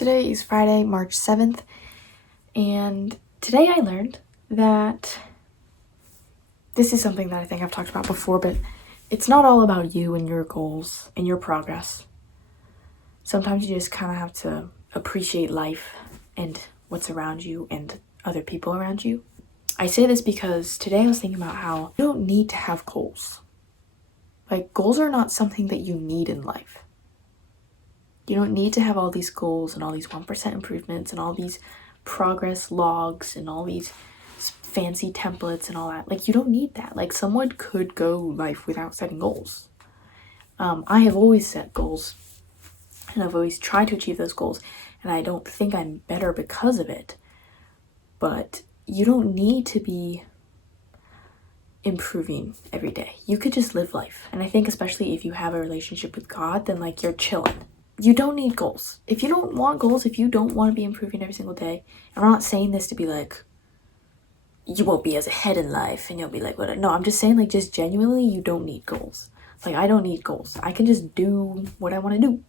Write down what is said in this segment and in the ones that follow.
Today is Friday, March 7th, and today I learned that this is something that I think I've talked about before, but it's not all about you and your goals and your progress. Sometimes you just kind of have to appreciate life and what's around you and other people around you. I say this because today I was thinking about how you don't need to have goals. Like, goals are not something that you need in life. You don't need to have all these goals and all these 1% improvements and all these progress logs and all these fancy templates and all that. Like, you don't need that. Like, someone could go life without setting goals. I have always set goals and I've always tried to achieve those goals, and I don't think I'm better because of it. But you don't need to be improving every day. You could just live life. And I think especially if you have a relationship with God, then like you're chilling. You don't need goals. If you don't want goals, if you don't want to be improving every single day, and I'm not saying this to be like, you won't be as ahead in life and you'll be like, what? No, I'm just saying, like, just genuinely, you don't need goals. Like, I don't need goals. I can just do what I want to do,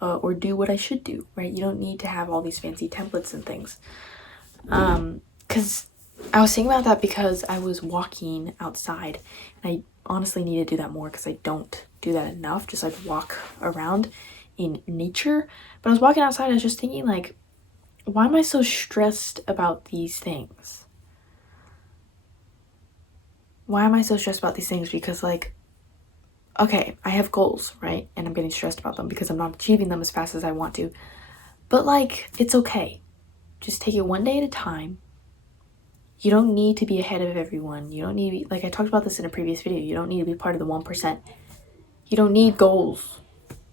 or do what I should do, right? You don't need to have all these fancy templates and things. Because I was thinking about that because I was walking outside, and I honestly need to do that more because I don't do that enough, just like walk around in nature. But I was walking outside, I was just thinking, like, why am I so stressed about these things? Why am I so stressed about these things? Because, like, okay, I have goals, right? And I'm getting stressed about them because I'm not achieving them as fast as I want to. But, like, it's okay. Just take it one day at a time. You don't need to be ahead of everyone. You don't need to be, like I talked about this in a previous video, you don't need to be part of the 1%. You don't need goals.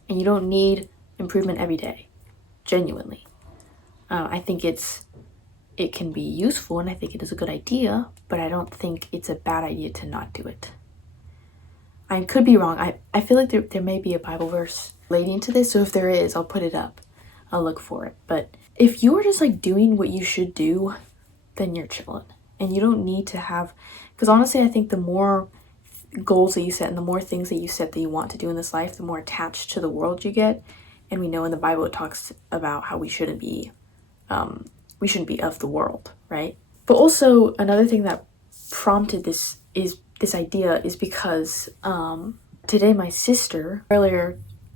And you don't need improvement every day. Genuinely. I think it can be useful, and I think it is a good idea, but I don't think it's a bad idea to not do it. I could be wrong. I feel like there may be a Bible verse relating to this, so if there is, I'll put it up. I'll look for it. But if you're just like doing what you should do, then you're chilling. And you don't need to have, because honestly, I think the more goals that you set and the more things that you set that you want to do in this life, the more attached to the world you get. And we know in the Bible it talks about how we shouldn't be of the world, right? But also another thing that prompted this idea is because earlier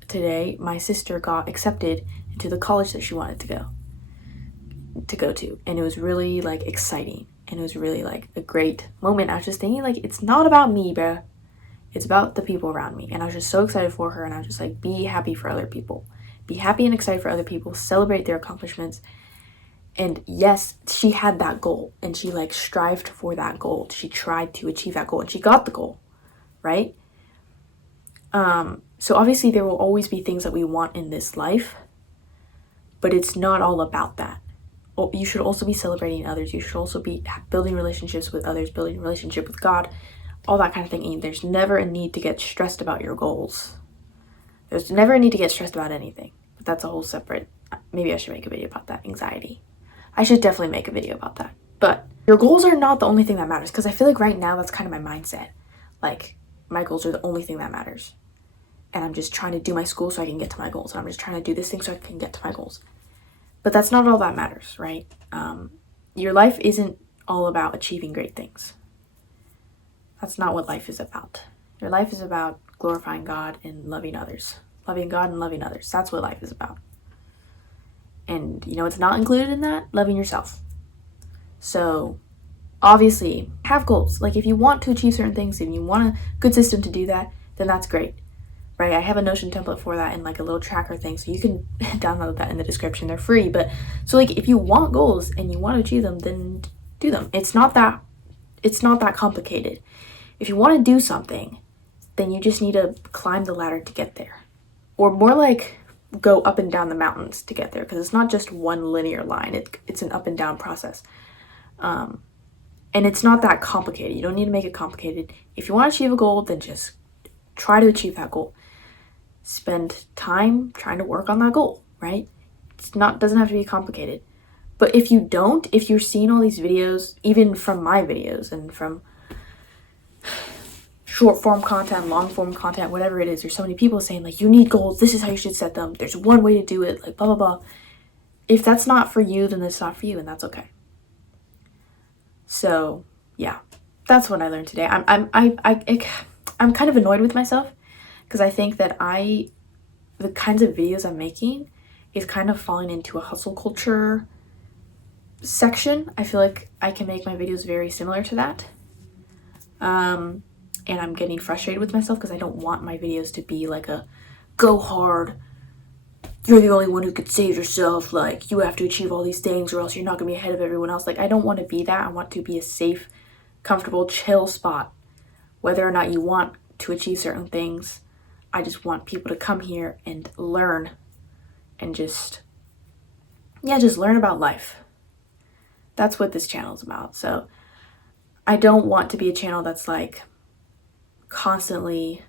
today my sister got accepted into the college that she wanted to go to, and it was really like exciting, and it was really like a great moment. I was just thinking, like, it's not about me, bruh. It's about the people around me. And I was just so excited for her, and I was just like, be happy for other people. Be happy and excited for other people. Celebrate their accomplishments. And yes, she had that goal, and she like strived for that goal. She tried to achieve that goal, and she got the goal, right? So obviously there will always be things that we want in this life, but it's not all about that. You should also be celebrating others. You should also be building relationships with others, building a relationship with God, all that kind of thing. And there's never a need to get stressed about your goals. There's never a need to get stressed about anything. But that's a whole separate, maybe I should make a video about that, anxiety. I should definitely make a video about that. But your goals are not the only thing that matters, because I feel like right now that's kind of my mindset. Like, my goals are the only thing that matters. And I'm just trying to do my school so I can get to my goals. And I'm just trying to do this thing so I can get to my goals. But that's not all that matters, right? Your life isn't all about achieving great things. That's not what life is about. Your life is about glorifying God and loving others. Loving God and loving others. That's what life is about. And you know what's not included in that? Loving yourself. So obviously have goals. Like, if you want to achieve certain things and you want a good system to do that, then that's great. Right? I have a Notion template for that and like a little tracker thing, so you can download that in the description. They're free. But so like, if you want goals and you want to achieve them, then do them. It's not that complicated. If you want to do something, then you just need to climb the ladder to get there. Or more like go up and down the mountains to get there, because it's not just one linear line. It's an up and down process. And it's not that complicated. You don't need to make it complicated. If you want to achieve a goal, then just try to achieve that goal. Spend time trying to work on that goal, right? Doesn't have to be complicated. But if you're seeing all these videos, even from my videos and from short form content, long form content, whatever it is, there's so many people saying like, you need goals, this is how you should set them, there's one way to do it, like blah blah blah. if that's not for you, then it's not for you, and that's okay. So yeah, that's what I learned today. I'm kind of annoyed with myself because I think that the kinds of videos I'm making is kind of falling into a hustle culture section. I feel like I can make my videos very similar to that. And I'm getting frustrated with myself because I don't want my videos to be like a go hard, you're the only one who could save yourself, like you have to achieve all these things or else you're not gonna be ahead of everyone else. Like I don't want to be that. I want to be a safe, comfortable, chill spot. Whether or not you want to achieve certain things, I just want people to come here and learn and just learn about life. That's what this channel is about. So I don't want to be a channel that's like constantly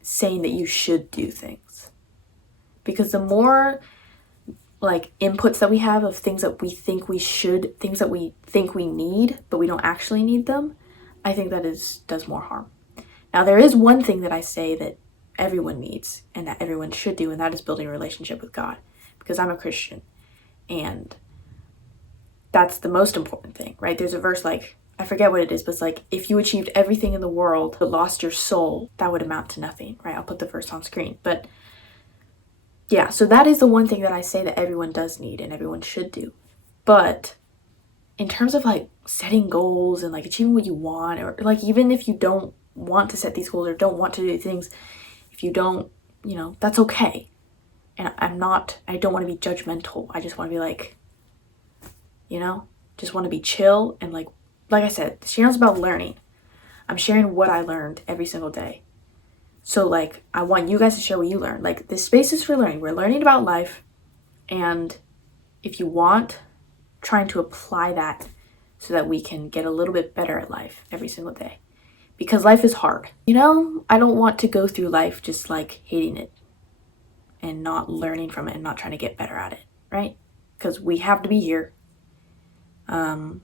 saying that you should do things. Because the more like inputs that we have of things that we think we should, things that we think we need, but we don't actually need them, I think that does more harm. Now, there is one thing that I say that everyone needs and that everyone should do, and that is building a relationship with God. Because I'm a Christian, and that's the most important thing, right? There's a verse like, I forget what it is, but it's like, if you achieved everything in the world but lost your soul, that would amount to nothing, right? I'll put the verse on screen. But yeah, so that is the one thing that I say that everyone does need and everyone should do. But in terms of like setting goals and like achieving what you want, or like even if you don't want to set these goals or don't want to do things, if you don't, that's okay. And I don't want to be judgmental. I just want to be like, just want to be chill. And like I said, the channel's about learning. I'm sharing what I learned every single day. So like, I want you guys to share what you learned. Like, this space is for learning. We're learning about life. And if you want, trying to apply that so that we can get a little bit better at life every single day. Because life is hard. I don't want to go through life just like hating it and not learning from it and not trying to get better at it, right? Because we have to be here. And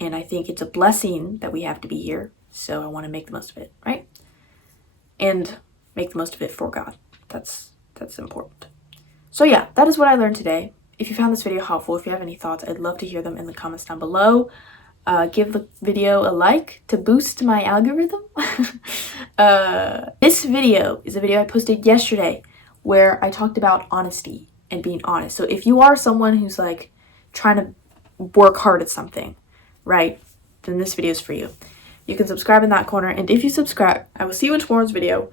I think it's a blessing that we have to be here. So I want to make the most of it, right? And make the most of it for God. That's important. So yeah, that is what I learned today. If you found this video helpful, if you have any thoughts, I'd love to hear them in the comments down below. Give the video a like to boost my algorithm. This video is a video I posted yesterday where I talked about honesty and being honest. So if you are someone who's like trying to work hard at something, right, then this video is for you. You can subscribe in that corner, and if you subscribe, I will see you in tomorrow's video